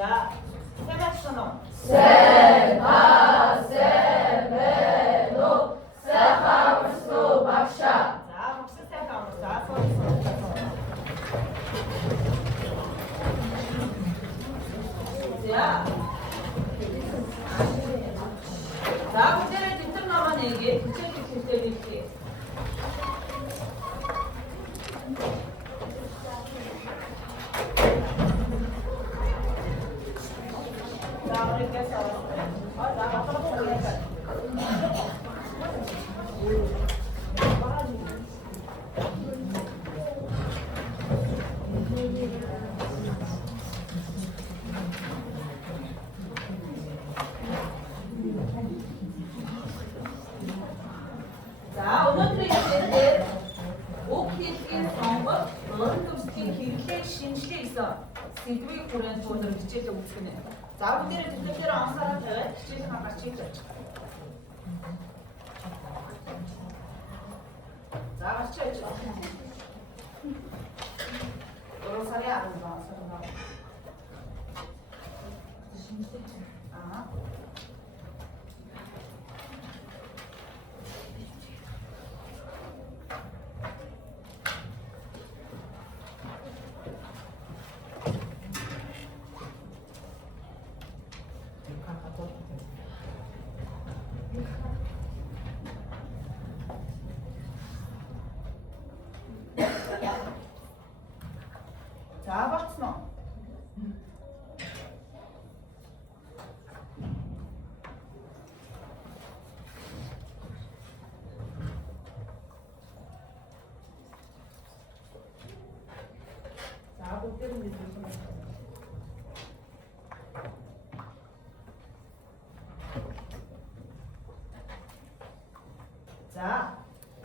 자, 세마스노. 세마세메노 세카무스노 박샤. 자, 박수 세카무스. 자, 자, 문제를 직접 나만 얘기해. 구체적 실제를 얘기해. 자, 우리 께서 나 앞으로 보내자. 자, 오늘의 이제는 오키스킨 성법, 얼음급스킨 길게 심실에 있어. 시드위 고려한 소원을 기체적 우측에. 자, 문제를 듣기로 한 사람들 기체적 같이 있죠. 자, 같이 있죠. 여러 살이 안 나와서 나와. 아. 자, 박스노. 자, 못 때리는 데 조심해.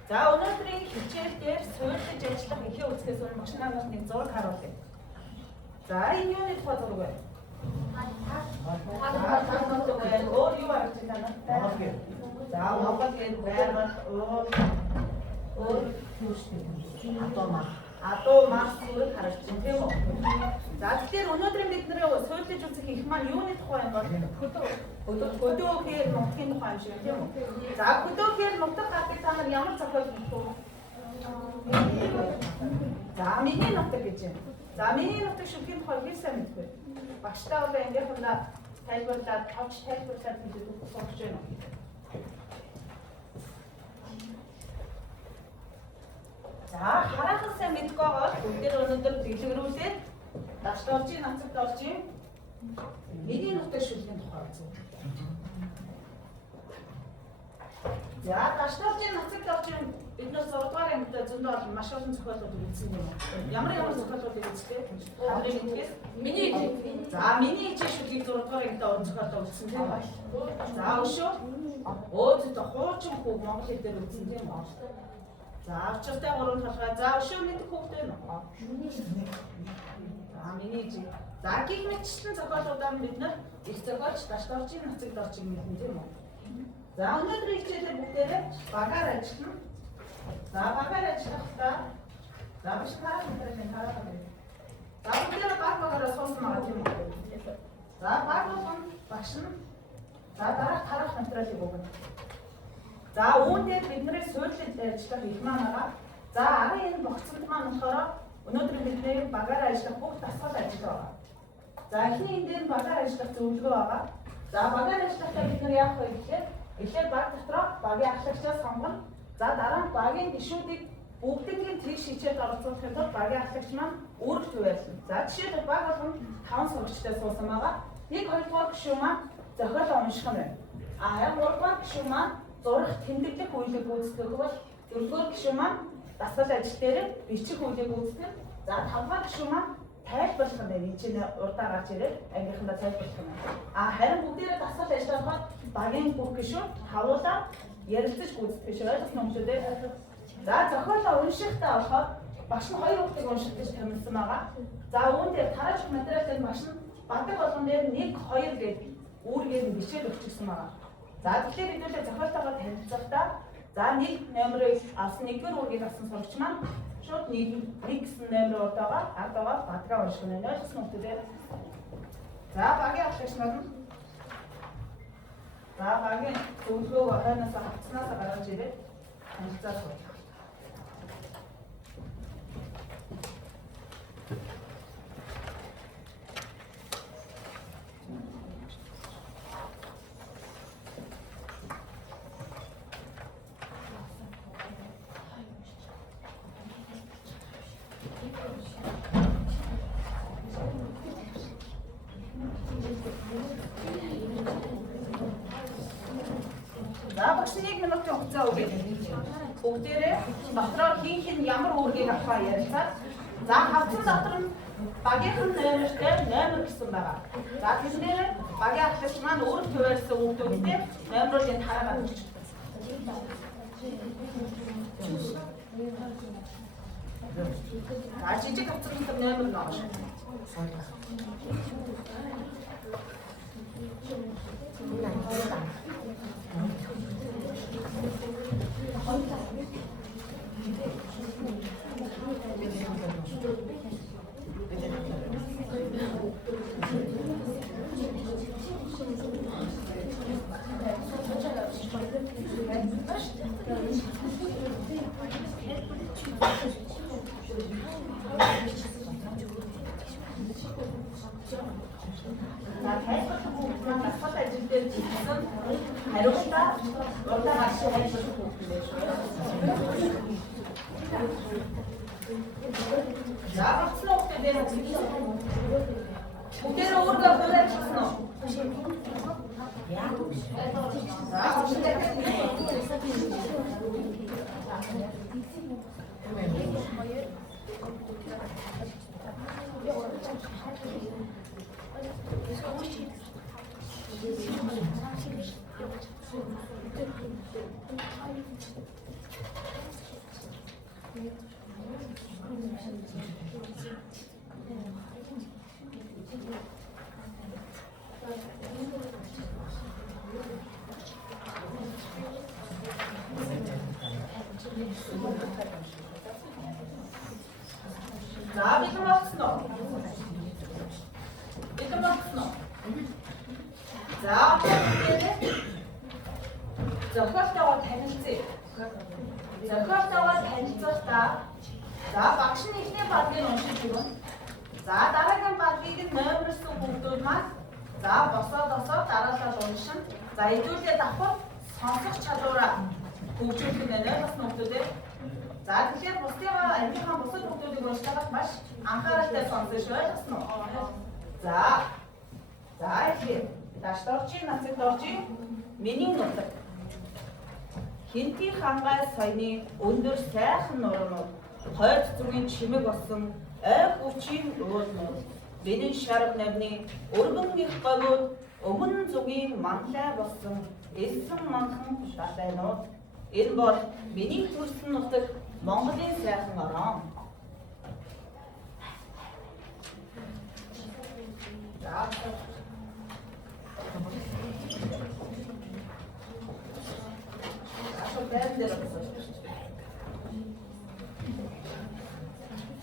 자, 오늘들이 기체할 서울대 제치다 이렇게 어떻게 해서 막신나는 게 저를 가로대. 자, 이 유닛 파도로 해. 오, 이거 알지잖아. 자, 오빠께 아토마스를 가르치는 대목. 자, 그때 오늘들이 믿들이 서울대 조직이 그만 유닛 호연 거. 고도계를 먹힌 관심 대목. 자, 고도계를 먹다 갔다는 양을 잡아주고. 자, 미니 녹다겠지. 자, миний нутаг шүлгийн тухай хэлсэн мэдгүй. Багштай одоо ингэхэнэ тайлбарлаад тавч тайлбарлаад хэлээд өгч байна. За, хараахан сайн мэдгүй байгаа. Бүгдээр өнөөдөр дэлгэрүүлээд дашд орж ийн, нацагт орж ийн. Миний нутаг шүлгийн тухай үзье. За, дашд орж ийн, нацагт орж ийн. Бид нар 6 дугаар ангид зөндөө маш олон зохиолууд үзсэн юм. Ямар зохиолууд үзтээ? Хамгийн нэгээс миний за, миний ичээ шүлгийг 6 дугаар ангид зохиолоо үзсэн тийм байна. За, өшөө өөдөө хуучин хүүг монгол хэл дээр үзсэн тийм байна. За, очиртай 3 толгой. За, өшөө мэдэх хүүхдээ нэ. За, миний ичээ. За, гих мэтчлэн зохиолуудаар бид нар их зохиолч дашд орж ийн, нацагт орж ийн гэх юм тийм үү? За, өнөөдрийн хичээлээр бүгдээрээ багаар ажиллана. За, багаар ажиллахдаа за биш харах мэтрэн харах байна. За, бүгдээрээ багаараа суусан байгаа тийм үү? За, баг болгон багш нь за дараах харах материалыг өгнө. За, үүндээ бидний суурилж ажиллах их маань байгаа. За, арын энэ богцолд маань болохоор өнөөдөр бидний багаар ажиллах бүх дасгал ажил байгаа. За, эхний энэ дээр багаар ажиллах зөвлөгөө байгаа. За, багаар ажиллахдаа бид нар яах вэ гэхээр эхлээд баг дотроо багийн ахлагчаас сонгоно. За, дараа нь багийн гишүүдийг бүгдийг тийш хичээд оролцуулахын тулд багийн ахлагч маань үүрэг төвөөлнө. За, жишээлбэл баг болгон 5 сурагчтай суусан байгаа. 1-2 дугаар гишүүн маань зохиолоо унших нь байна. Харин 3 дугаар гишүүн маань зурах тэмдэглэх үйлийг гүйцэтгэх бол 4-р гишүүн маань дасгал ажил дээр бичих үйлийг гүйцэтгэх. За, 5-р гишүүн маань тайлбарлах нь байна. Энд урдаа гарч ирээд ангийнхандаа тайлбарлах нь. Харин бүгдээрээ дасгал ажиллахад багийн бүх гишүүд хавуулаа ярилцаж гүйцэтгэж ойлгосон хүмүүстэй. За, зохиолоо уншихтаа болохоор багш нь 2 хүүхдийг унших гэж томилсон байгаа. За, үүндээ тарааж материалын багш нь багдаг болгон дээр 1-2 гээд үүргээр нь бичээд өгчихсөн байгаа. За, тэгэхээр хэдүүлээ зохиолтойгоо танилцахдаа за, нэг номерыг авсан, нэгдүгээр үүргийг авсан сурагч маань шууд нэг гэсэн номер урд байгаа, ард байгаа багтгаа унших нь ойлгосон хүмүүстэй. За багийн ахлагч нар нь. За багийн зөвлөгөөг хойноос хавцнаас гаргаж ирээд танилцаа суулгах. За багш 1 минутын хугацаа өгье. Бүгдээрээ дотроо хин ямар үүргийг авахаа ярилцаад за хавцсан дотор нь багийнх нь номертэй номер гэсэн байгаа. За тэснээр багийн ахлагч маань өөр төвөөсөн хүмүүстэй номеруудыг хараад авчих. За жижиг хавцсан номер нь авах. За багцсан уу дээр бүгдээрээ өөргөө хуваалцсан уу? За бид болсон уу? Бид болсон уу? За зохиолтойгоо танилцъя. Зохиолтойгоо танилцуултаа за багш нь эхний багийг уншиж өгнө. За дараагийн багийг нь номерсон бүгдүүд маань за босоо дараалал уншин. За хэдүүлээ давхар сонсох чадвараа хөгжүүлэх нэ бас нөхдүүдээ. За тэгэхээр бусдыгаа амийнхаа бусад хүмүүсийг уншихад маш анхааралтай сонсож ойлгосон уу? За ихээ дашторчийн нацагт оржийн миний нутаг. Хинтий хангай саяны өндөр сайхан нурмууд, хойд зүгийн чимэг болсон ой хүчийн уулнууд, бидний шарга навны өргөн их голууд, өмнө зүгийн манлай болсон элсэн манхан шалайнууд. Энэ бол миний төрсөн нутаг Монголын сайхан орон.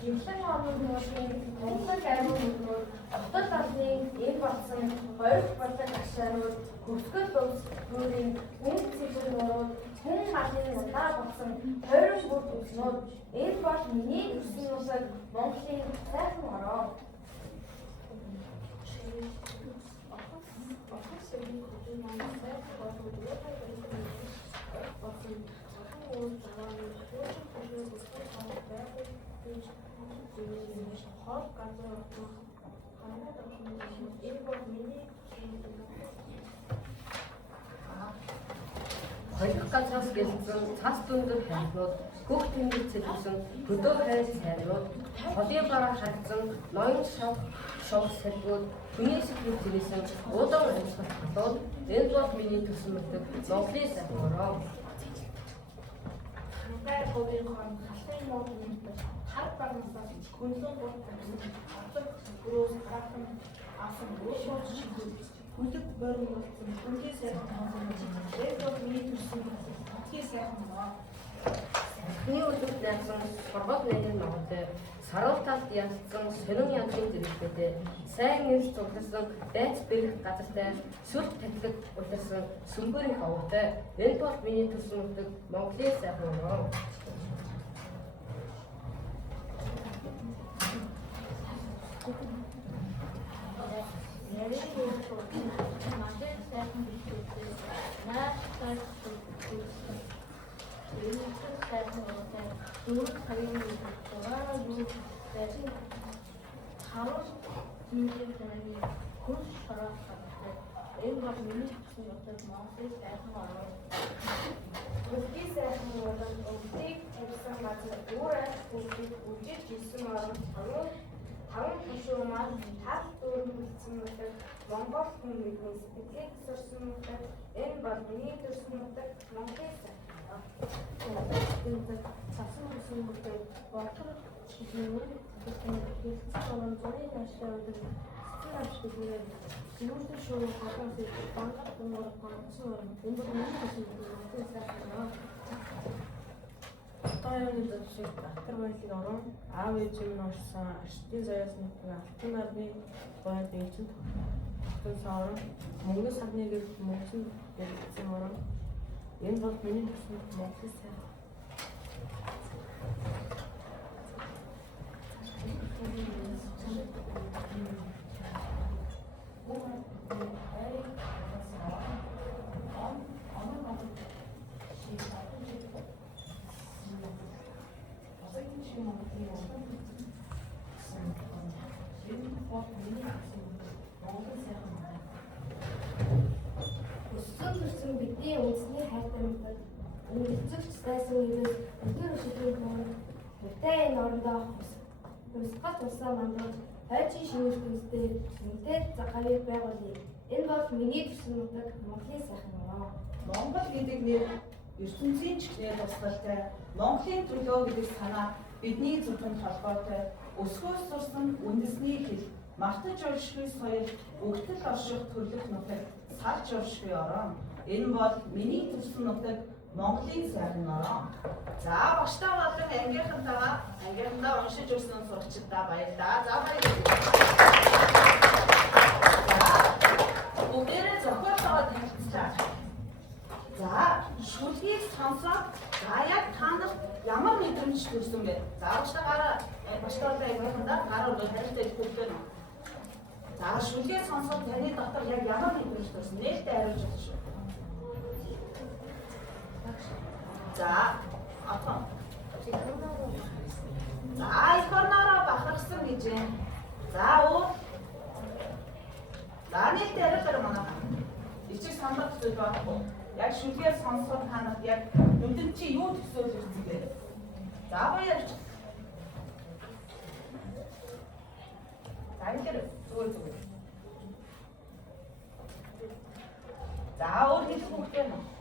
Имлэг орнуудын Монгол аймаг нутгууд, хотод алны эв болсон хоёр болдог ашаанууд, хөрсгөл улс бүрийн хүн цэцэр нурууд, хүн малын удаа болсон тойрон бүр төснүүд. Энэ бол миний төрсөн нутаг Монголын сайхан орон. Хоёр газраас гэлсэн цас дүндөр хайрнууд, хөх тэнгэр цэлсэн хөдөө хайр сайрнууд, холын бараа харьцсан ноён шов сэргүүд, хүний сэтгэл зэнэсэн удаан амьсгал халууд, энэ бол миний төрсөн нутаг Монголын сайхан орон. Хангай ховын хон халын модын хар багнасаа хөнлөн гол тавьсан авдаг гөрөөс гарахан асан гөрөөс шигүүд хүлэг борин болсон хүнтэй сайхан тоонсон энэ бол миний төрсөн нутгийн сайхан орон. Хүний өдөрт найсан сургууль нэрийн ногоотой саруулталд ялцсан сонин янзын зэрэгтэй сайн эрс зугласан дайц бэрх газартай сүр татлаг улирсан сүмбэрийн ховтой энэ бол миний төрсөн нутаг Монголын сайхан орон. Энэ бол миний хэлсэн утга Монголын сайхан орон. Монголын сайхан орон өвдөг тавьсан газар өөрөө бүгд үжиж гисэн орон таван тушуумаар тал дүүрэн үлдсэн нутаг Монгол хүмүүний сэтгэлийг сурсан нутаг энэ бол миний төрсөн нутаг Монголын сайхан орон. Цасан хүсэн нутаг Болтор чиглэлээр хэлсэн орон зургийн ашиг үүдэг авчдаггүй. Юусэн шүү хатаас банкад гомор гомцсон орон энэ бол миний төрсөн нутаг сайхан орон. Таяаны дэвшиг Батар баялагын орон аав ээж минь орсон Аштын заяас нутаг Алтан нарны баяр дэвшин тогтсон орон Монгол сарны гэр мөнгөсөн гэрсэн орон энэ бол миний төрсөн Монголын сайхан Өссөн төрсөн бидний үндэсний хайртай нутаг үндэслэгч байсан үеэс өдөр өшөгийн хүн нүдээ энэ орондоо хусгаж улсаа мандаж хайчийн шинжилгээтэй үнэтэй загавыг байгуулъя. Энэ бол миний төрсөн нутаг Монголын сайхан орон. Монгол гэдэг нэр ертөнцийн чихнээ тусгалтай Монголын төлөө гэдэг санаа бидний зүтгэнд холбоотой өсгөөс сурсан үндэсний хэл мартаж оршихуй соёл өгтөл орших төрлөх нутаг салж оршихуй орон энэ бол миний төрсөн нутаг Монголын сайхан орон. За багштай болон ангийнхантайгаа уншиж өгсөн сурагчдаа баярлалаа. За баярлалаа. Бүгдээрээ зохиолтойгоо танилцлаа. За шүлгийг сонсоод яг та нарт ямар мэдрэмж төрсөн бэ? За багштай багштай ангийнхантаа гараа өргөж харилцаж өгөх нь. За шүлгийг сонсоод таны дотор яг ямар мэдрэмж төрсөн? Нээлттэй хариулж өгөх шүү. За, атан. За, их орноороо бахархсан гэж юм. За, уу. За, нээлттэй хариулаарай манай. Ичиг санах зүйл байхгүй. Яг шүлгээр сонсоход танах яг нүдэнд чи юу төсөөлж ирсэн бэ? За, баярч. За, ингээд зүгээр. За, өөр хэлэх үг юм уу?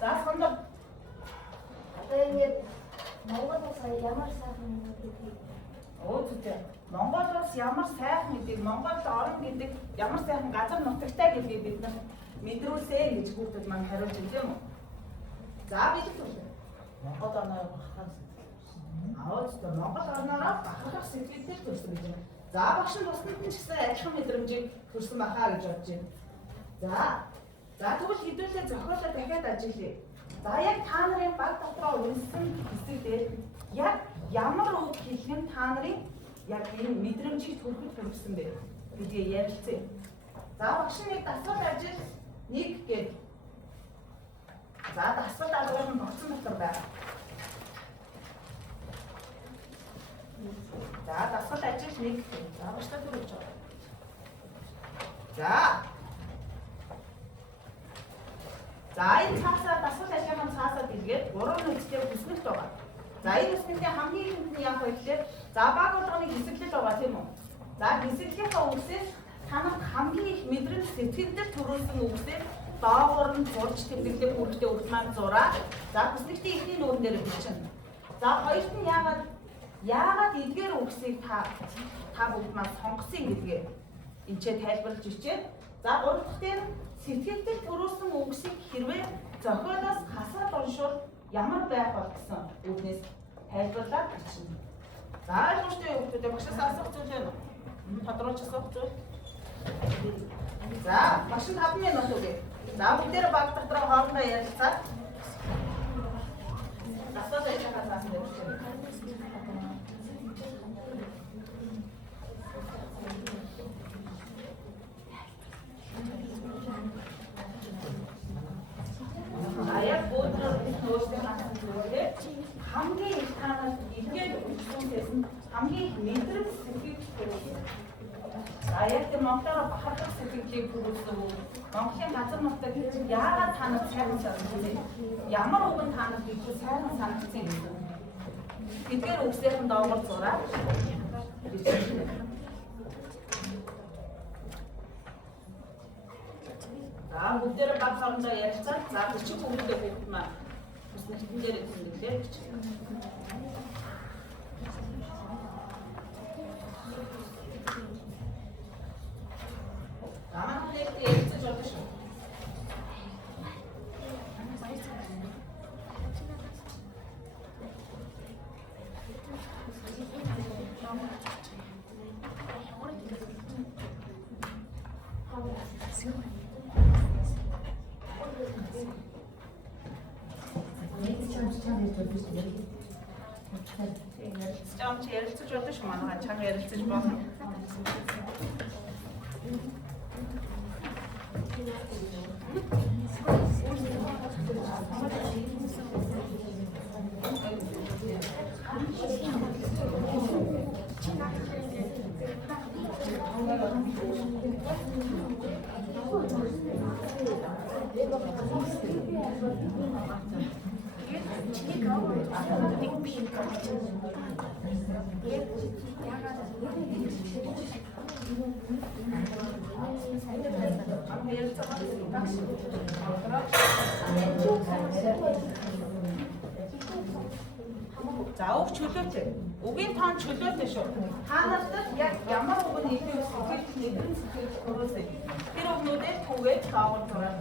За, сондоо. Одоо ингээд Монгол улс ямар сайхан гэдгийг Зүйтэй. Монгол улс ямар сайхан гэдэг, Монгол орн гэдэг ямар сайхан газар нутагтай гэдгийг бид нар мэдрүүлсэй гэж хүүхдүүд маань хариулж байна тийм үү? За, биелүүлээ. Монгол орноо бахархах сэтгэл. Монгол орноо бахархах сэтгэлтэй төрсөн гэж байна. За, багш нь бусдад нь ч гэсэн адилхан мэдрэмжийг төрсөн бахаа гэж бодож байна. За тэгвэл хэдүүлээ зохиолоо дахиад ажиллая. За яг та нарын баг дотроо үнсэн хэсэг дээр яг ямар үг хэлэх нь та нарын яг энэ мэдрэмжийг төрөхөд хүргэсэн бэ гэдгийг ярилцъя. За багш нэг дасгал ажил 1 гээд. За дасгал алгыг нь тогтсон дотор байна. За дасгал ажил 1 гээд. За багштай төрүүлж байгаа. За энэ цаасаа дасгал ажлын цаасаа дэлгээд 3 нүцтэй бүсгэлт байгаа. За энэ бүсгэлтийн хамгийн ихэнд яг хэлээд за баг болгоны хэсэглэл байгаа тийм үү? За хэсэглэлийнхаа үгсээс танад хамгийн их мэдрэмж сэтгэлдэр төрүүлсэн үгсээр доогуур нь зурж тэмдэглэх үүрэгтэй үг маань зураа. За бүсгэлтийн эхний нүүрэн дээр бичнэ. За хоёрт нь яагаад эдгээр үгсийг та бүгд маань сонгосон гэдгээ энчээ тайлбарлаж бичээд за гурав дахь дээр сэтгэлдэл төрүүлсэн үгсийг хэрвээ зохиолоос ямар байх бол гэсэн үүднээс тайлбарлаад бичнэ. За ойлгомжтой хүүхдүүд багшаас асуух зүйл байна уу? Тодруулж асуух зүйл. За багш 5 минут үгүй. За бүгдээрээ баг дотроо хоорондоо ярилцаад асуулт яхаа заасан дээр үчирээ. Аяг бодроо нөөцтэй хандсан зүйлээ хамгийн их танаас илгээд өгсөнээс нь хамгийн их мэдрэг сэтгэл төрүүлсэн. Аяг тэр Монголоор бахархах сэтгэлийг төрүүлсэн. Монголын газар нутаг яагаад танаас сайн санагдсан бэ? Ямар үг нь танаас их сайн санагдсан гэсэн. Тэдгээр үгсийн доогоор зураад за бүгдээрээ баг хоорондоо ярилцаад за бичих хүмүүстээ бүгд маань бас нэгэн дээр тэмдэглээ бичих. Аман нэгт ярилцаж болно шүү. Ярилцаж болно шүү. Манайха чанга ярилцаж болно. За үг чөлөөтэй. Үгийн тоон чөлөөтэй шүү. Та нарт яг ямар үг нь илүү сэтгэл нэгэн сэтгэл төрүүлсэн. Тэр үгнүүдээ түгээд таавар зураад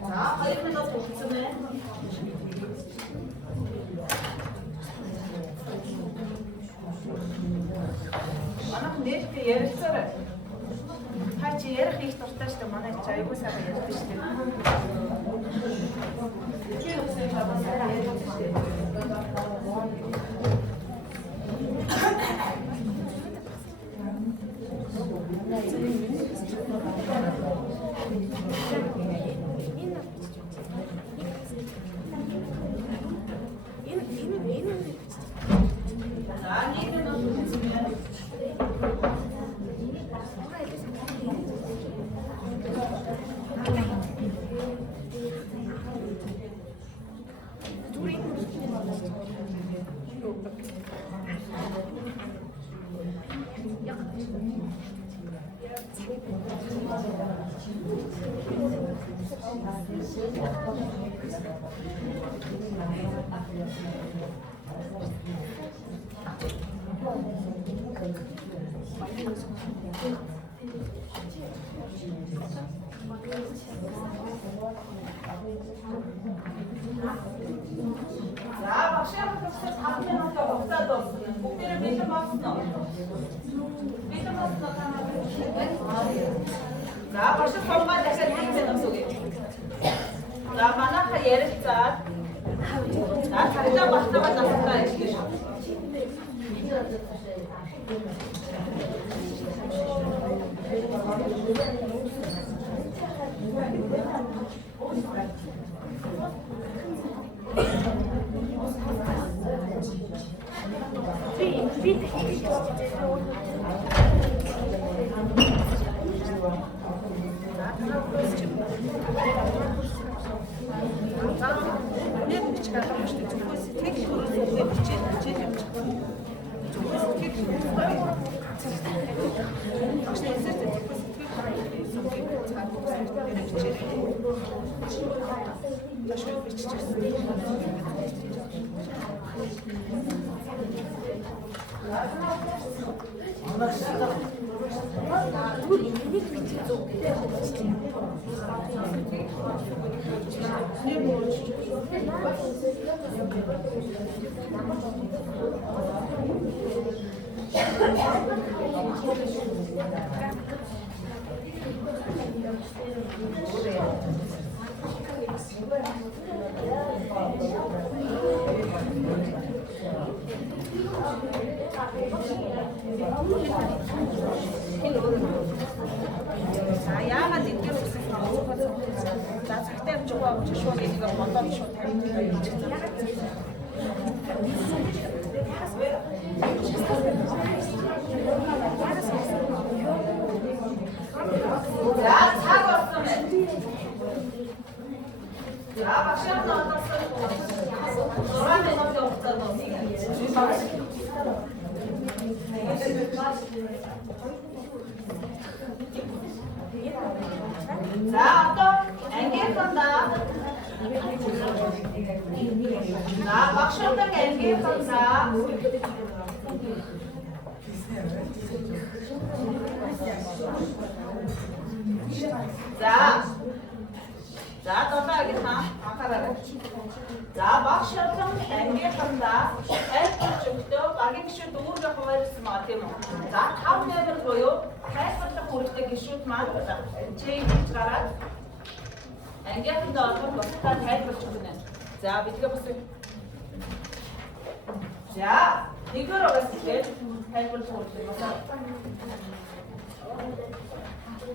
자, 가위로 복습해. Манайх нээлттэй ярилцаарай. Та чи ярих их дуртай шүү дээ. Манай ч аягүй сайхан ярьдаг шүү дээ. Тэр үсэн чамаа сайхан ярьдаг шүү дээ. 자, 박시영 선수 4분에 없다도 없으면 목대를 밑에 맞으나 밑에 맞으나 자, 박시 선만 다시 밑에 속에 자, 만화가 예를 자, 살짝 맞다가 나섰다 이렇게 자, яагаад ингэж үсэх юм бэ? За, цагтаа явж байгаа учраас шууд энийг бодоод шууд тавьчих. За, цаг болсон байна. За, багшаа наадсан. 6 минут явцгаа дуусна. 자, 또 앵겔건다. 자, 박시영당 앵겔건다. 자, 또 따야겠나? 아까라. 자, 박시영당 앵겔건다. 앵겔쪽도 багийн гişүүд өөрөөр хуваалцсан маа тийм үү. За 5 level буюу тайлбарлах үүрэгтэй гişүүд маань change гараад ангийнханд ороход бусдаа тайлбарлаж өгнө. За бидгээ бас за нэгөр угаас тэгээд тайлбарлах үүрэгтэй басаа. За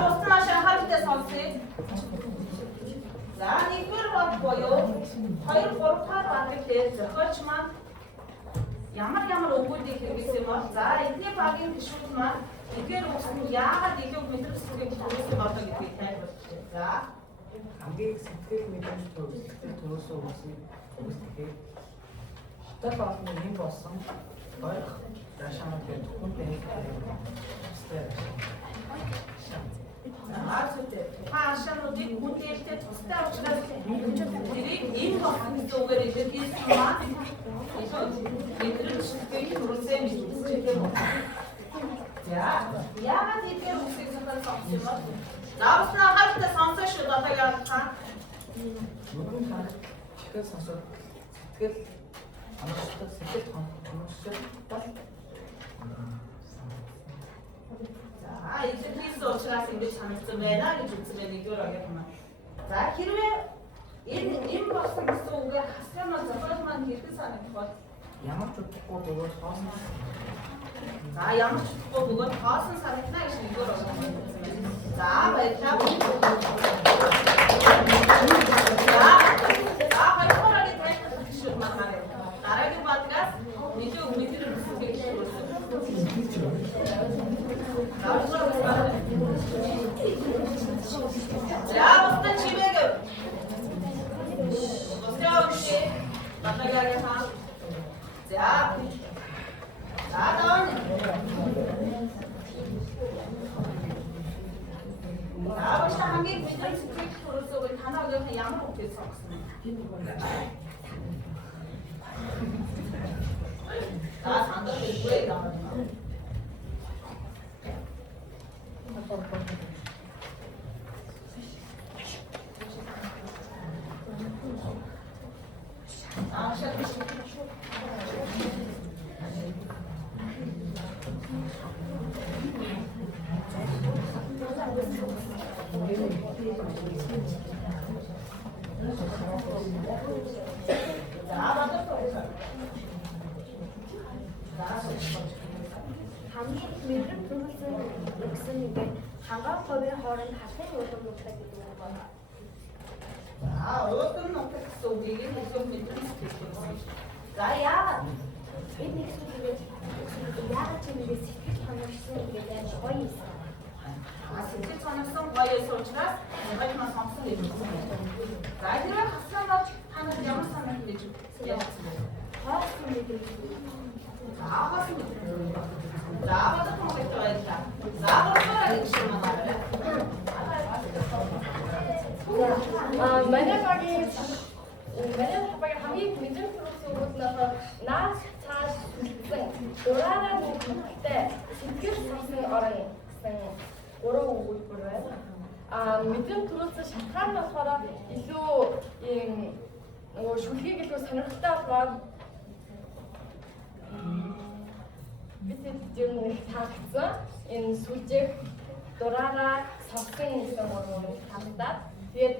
буснааш анхааралтай сонсъё. За нэгдүгээр баг боёо 2 3 багийн дээр зохиолч маань ямар өгүүлбэрийг хэрэглэсэн бол за эдгээр багийн гишүүд маань эдгээр үгсэнд яагаад илүү мэдрэл сэтгэл төрүүлсэн болоо гэдгийг тайлбарлажээ. За хамгийн сэтгэл мэдрэмж төрүүлсэн үгсийг үздэхээр хотол олны юм болсон ойрох дашаамд хүнтэй хаашаануудыг хүндээлтэй тустай учраас тэрийг энэ болсон үгээр илэрхийлсэн маань мэдрэмж сэтгэл төрүүлсэн мэдээлэл юм. За яагаад эдгээр үгсийг сонгосон юм бол заавснаа хальтаа сонсож шүү одоо яах вэ? Нүгэн хаа чихэл сонсоод сэтгэл амжилттай сэтгэл хоногсож бол за илэрхийлсэн учраас ингэж санагдсан байна гэж үзлээ нэгдүгээр агуулга маань. За хэрвээ энэ болсон гэсэн үгээр хасгаанаа зохиол маань хэрхэн санагдах бол ямар ч удахгүй бөгөөд хоосон. за ямар ч удахгүй бөгөөд хоосон санагдана гэж нэгдүгээр агуулга маань. За баярлалаа. За хоёрдугаар агуулгыг тайлбарлах шүү маань. Дараагийн багаас нийлүү мэдрэмж сэтгэл төрүүлсэн. За бостой чимээг. Бостой батагаага хаа. За. За даун. Аавч хамгийн мэдрэмж сэтгэл төрүүлсэн танаагийн ямар үгтэй сонгосон бэ? За сандал хэлбэрээ даун. хамгийн их мэдрэмж төрүүлсэн үгсэн ингээд хагаан говийн хооронд халахын уулан нутаг гэдэг үг байна. За уулан нутаг гэсэн үгийг зөв мэдрэмж хэлсэн. За яагаад бид нэг зүйлээс яагаад ч ингэж сэтгэл ханагсан гэдэг нь гоё юм. Сэтгэл ханагсан гоё учраас гайхмаа сонсон гэж байна. За тэрээр хаснаа танад ямар санаа гэж яасан бэ? Хоосон мэдрэмж. Заавал мэдрэмж. Заавал томогтой байлаа. Заавал гэж юм аа. Манай багийн хамгийн мэдрэмж төрүүлсэн үгнээс наас цааш үлдсэн дураараа нүдтэй сэтгэл сонсон орон гэсэн 3 өгүүлбэр байна. Мэдрэмж төрүүлсэн шалтгаан нь болохоор илүү ийм нөгөө шүлгийг илүү сонирхолтой болгоод бидэд юм таагдсан энэ сүлжээх дураараа сонсон гэсэн үг таагдаад тэгээд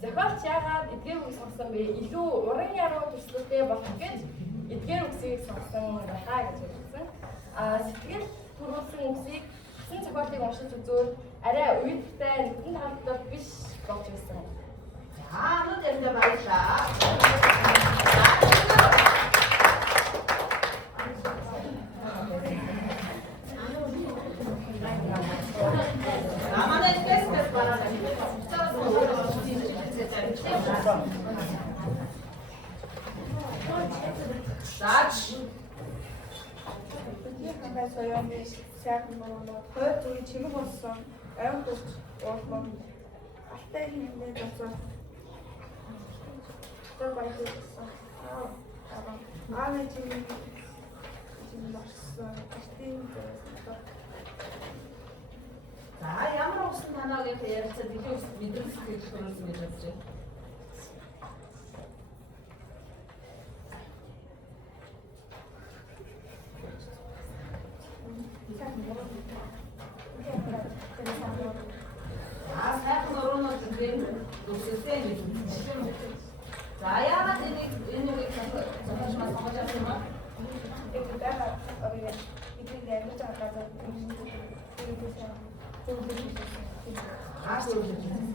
зохиолч яагаад эдгээр үг сонгосон бэ? Илүү уран яруу төслөлтэй болох гэж эдгээр үгсийг сонгосон байхаа гэж хэлсэн. Сэтгэл төрүүлсэн үгсийг хасан зохиолыг уншиж үзвэл арай уйдтай нэгэн талтай биш болж байсан. За нүд энэ баярлаа. Намайг тест бараад Заач. Хангай соёоны сайхан мөрөнд хойд зүрх чимэг болсон айн хурц уулман алтай хэмнээ болсон. Тэр баярлсан. Аавын чимэг болсон. Артын За ямар усан танаагийн ярилцаад их ус мэдрэмж сэтгэл төрүүлсэн гэж бодож байна. Сайхан өрөөнүүд энэ үсэлтэй гэж үзсэн юм.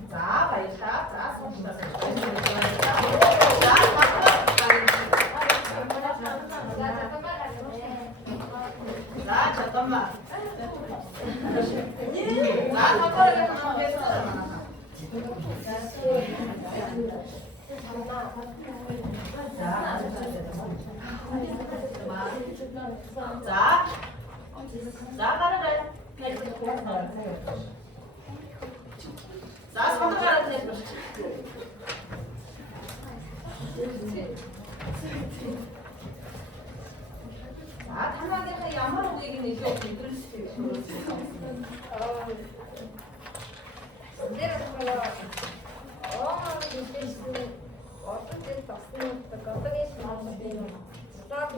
За баярлалаа. За сонслоо. За 잠깐만. 자 잠깐만 한번 해보자. 자 가르래. 자 손도 가르래. 자 탄하게 ямар үгийг нэлээд мэдрэлтэй Дээр болохоор мэдээсэн олон зүйл басны гадагш маалын стат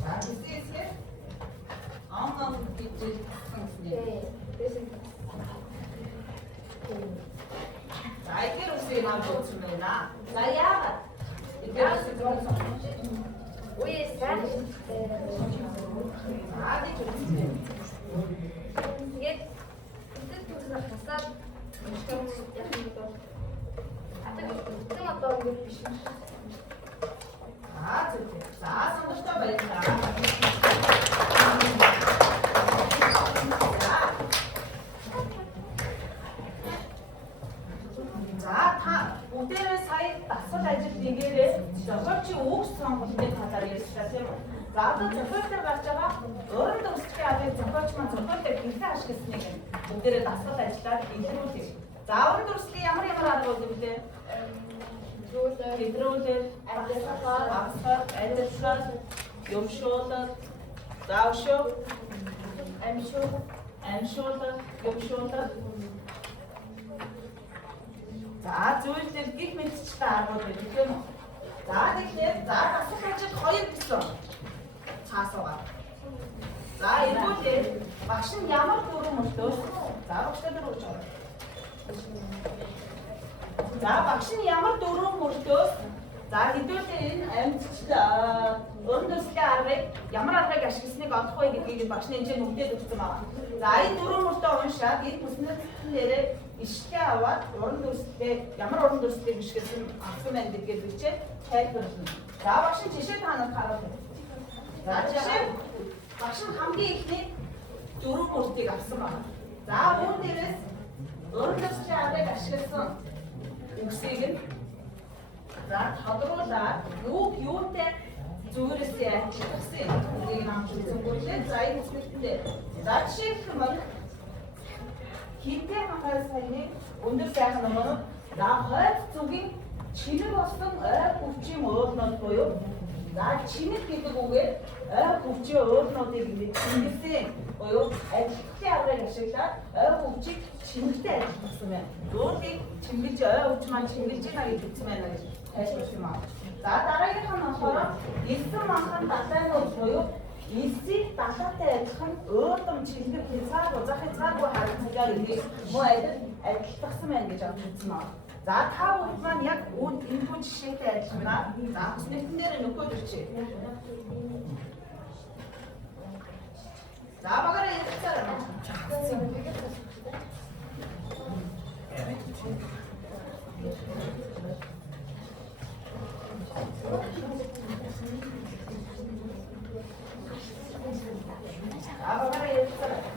자 이제 아무 гэж хэлсэн. 자 이대로 үсээ навч юм байна. За яагаад 이대로 үсээ үе сайн 아니 좋지. тэгээд энэ зүйлээс хасаад атаг одоо ингэ биш. 자 좋지. 자 손도 баярлалаа. 자 та бүгдээ сая дасгал ажил нэгээрээ зохиолчийн үгс сонголтын талаар ярьсан тийм үү? За одоо зохиол дээр гарч байгаа өөрөнд өсчгийн авыг зохиолч маань зохиол дээр хэрхэн ашигласныг бүгдээ дасгал ажиллаад илрүүлээ. За өөрөнд өсгийн ямар арга бол вэ? Хэдрүүлэл, ажиллах, юмшуулах, заавшуу, амьшуулах, юмшуулах. За зүйлсээр гих мэдчилтэй аргууд байдаг тийм үү? За тэгэхээр за асуулт ажил 2 гэсэн. Цаасаа. За эргүүлээ. Багш нь ямар дүрм мөртөөс? За багштай дөрөв жоо. За багш нь ямар дүрм мөртөөс? За хэдүүлээ энэ амьдчил өрнөслийн аргыг ямар аргыг ашигласныг олох вэ гэдгийг багш нь энэ нүгдээд өгсөн байна. За энэ дүрм мөртөө уншаад энэ бүснэрээр ишгээ аваад уран дүрслэлээ ямар уран дүрслэлийг бишгэлсэн авсан байна гэдгийг бичээд тайлбарлана. За багш нь жишээ танад харуулъя. За жишээ багш нь хамгийн ихний дөрвөн мөртийг авсан байна. За үүн дээрээс уран дүрслэлийн аргыг ашигласан үгсийг нь за тодруулаад юутай зүгээрээ ажилласан үгийг намж үзүүлээ. За энэ үгсэлтэндээ за жишээлх юм бол хинтээ хахаас саяны өндөр сайхан номоор за хойд зүгийн чинэг болсон ой хүчийн уурнууд буюу за чинэг гэдэг үгээр ой хүчийн уурнуудыг тэмдэглэсэн буюу ажилтны аргыг ашиглаад ой хүчийг чинэгтэй ажилласан байна. Өөрийг чимгэлж ой хүч маань чимгэлж байна гэж хэлсэн байна гэж тайлбарласан юм аа. За дараагийнх нь болохоор элсэн манхан датайнууд буюу элсийг далаатай адилхан өөдөн чилгэр хязгаар узахын цаагүй харилцаагаар энийг муу адилтгсан байна гэж авчихсан байна. За та бүхэн маань яг энэ хүн жишээтэй адилхан байна. За хүснэтэн дээр нөхөд ирчээ. За багаараа ярьцгаа. 아빠가 얘기했잖아.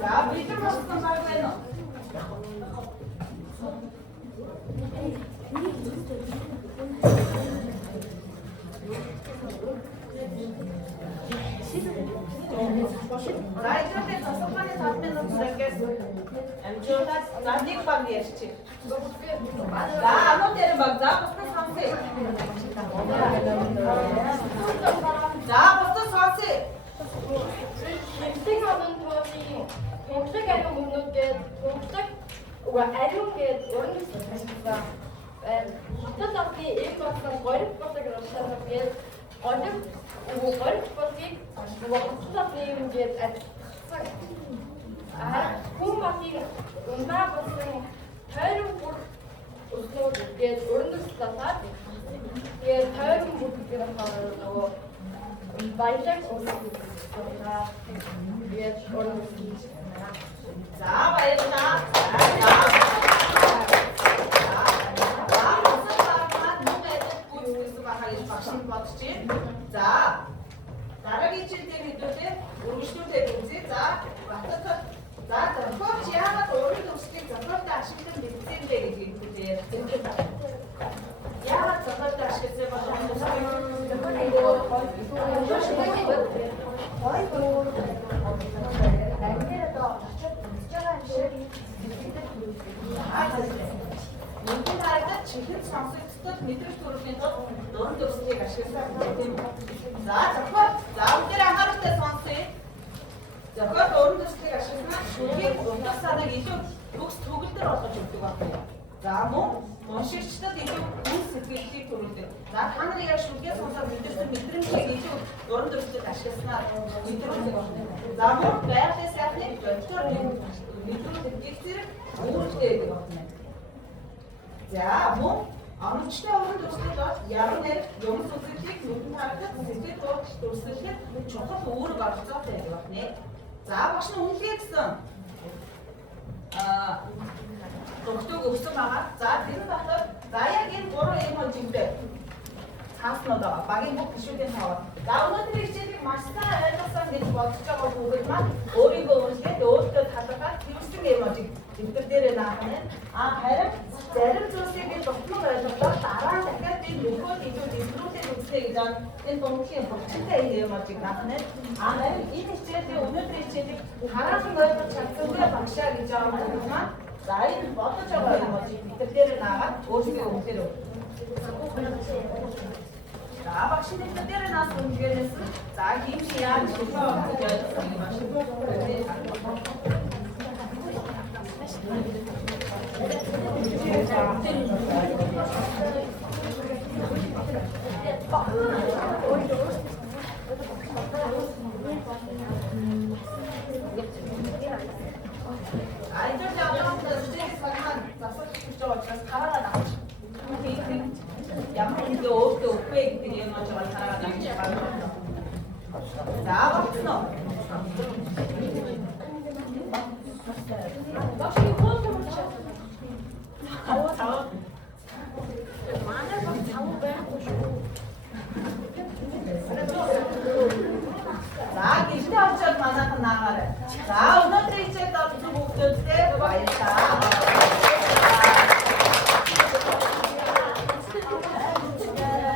자, 밑에 봤었던 말고에는 자, 이렇게 다섯 번에 닿으면 시작했어. 엠주가 난딩 방이 했지. 나 아무 때는 막 나부터 상세. 나부터 상세. Эмтэг хамт эмтэг ариун өмнөд эмтэг ариун гээд уран гэсэн. Хятад авны эм болсон гориг болдог юм гээд гориг болгийг хятад авны юм гээд хүн батыг унаа болсон тойрон бүр өснөө гээд уран төслөөд тэгээд тойрон бүр гэдэг нөгөө баялаг 자, баярлалаа. За, дараагийн жилдээ хэдүүлээ өргөжлүүлээд үзье. За, батцаа. За, зохиолч яагаад өөрийн төвсгийг зохиолтой ашиглан мэдсэн бэ гэдгийг хэлээ. Яагаад зохиолтой ашигласан бол Мөнгөний харагдаад чихэнд сонсогдтол мэдрэмж төрлийн тул дуран төвсгийг ашигласан тийм. За зохиол заавал анхааралтай сонсъё. Зохиол дуран төвсгийг ашиглан шүлгийн утга санааг илүү төгс төгөлдөр болгож өгдөг байна. За мөн уншигчдад илүү үн сэтгэлийг төрүүлдэг. За та нар яг шүлгээ сонсоод мэдэрсэн мэдрэмжийг илүү дуран төвсгөд ашигласнаар мэдрүүлдэг байна. За мөн байгалийн сайхны доктор мэдрүүлдэг гэх зэрэг үүрэгтэй байдаг байна. За мөн оновчтой уран төвсгөл бол яруу найр юм сүзэглийг нүдэнд харагдах сэтгэл дуудлага төрсөлөд чухал үүрэг оролцоотой байдаг байна. За багш нь үнэлгээ гэсэн тогтоог өгсөн байгаа. За тэр батар за яг энэ 3 юм хэмжээтэй цааснууд байгаа. Багийн бүх гишүүдийн хаваа. За өнөөдрийн хичээлийг маш сайн ойлгосон гэж бодож байгаа хүүхэд маань өөрийгөө үнэлээд өөртөө талархаад тэрсэн эмojиг тэмдэг дээрээ наахна. Харин зарим зүйлсийг би дутмаг ойлголоо дараа нь дахиад би нөхөд илүү дэвшүүлээд үзнэ гэж энэ дундхийн болчихтой эмojиг наахна. Харин энэ хичээлийн өнөөдрийн хичээлийг хараахан ойлгож чадсангүй багшаа гэж байгаа хүмүүс маань за энэ бодож байгаа эмojиг тэмдэг дээрээ наагаад өөрсдөө өгөхөөр. За багшийн дээр нас өнгөрөөс за гимши яаж шилжүүлэх гэж ойлгосон юм байна. 아이들 잡아서 스트레스만 zasах хараагаад авч. Тийм ямар нэг өөртөө өгөө гэдэг юм аа жагаад хараагаад авч байна. За багтно. Багшийн хоол юм чи. Тава. Манай баг цав байхгүй шүү. За гişтэй очоод манайхан наагаарай. За өнөө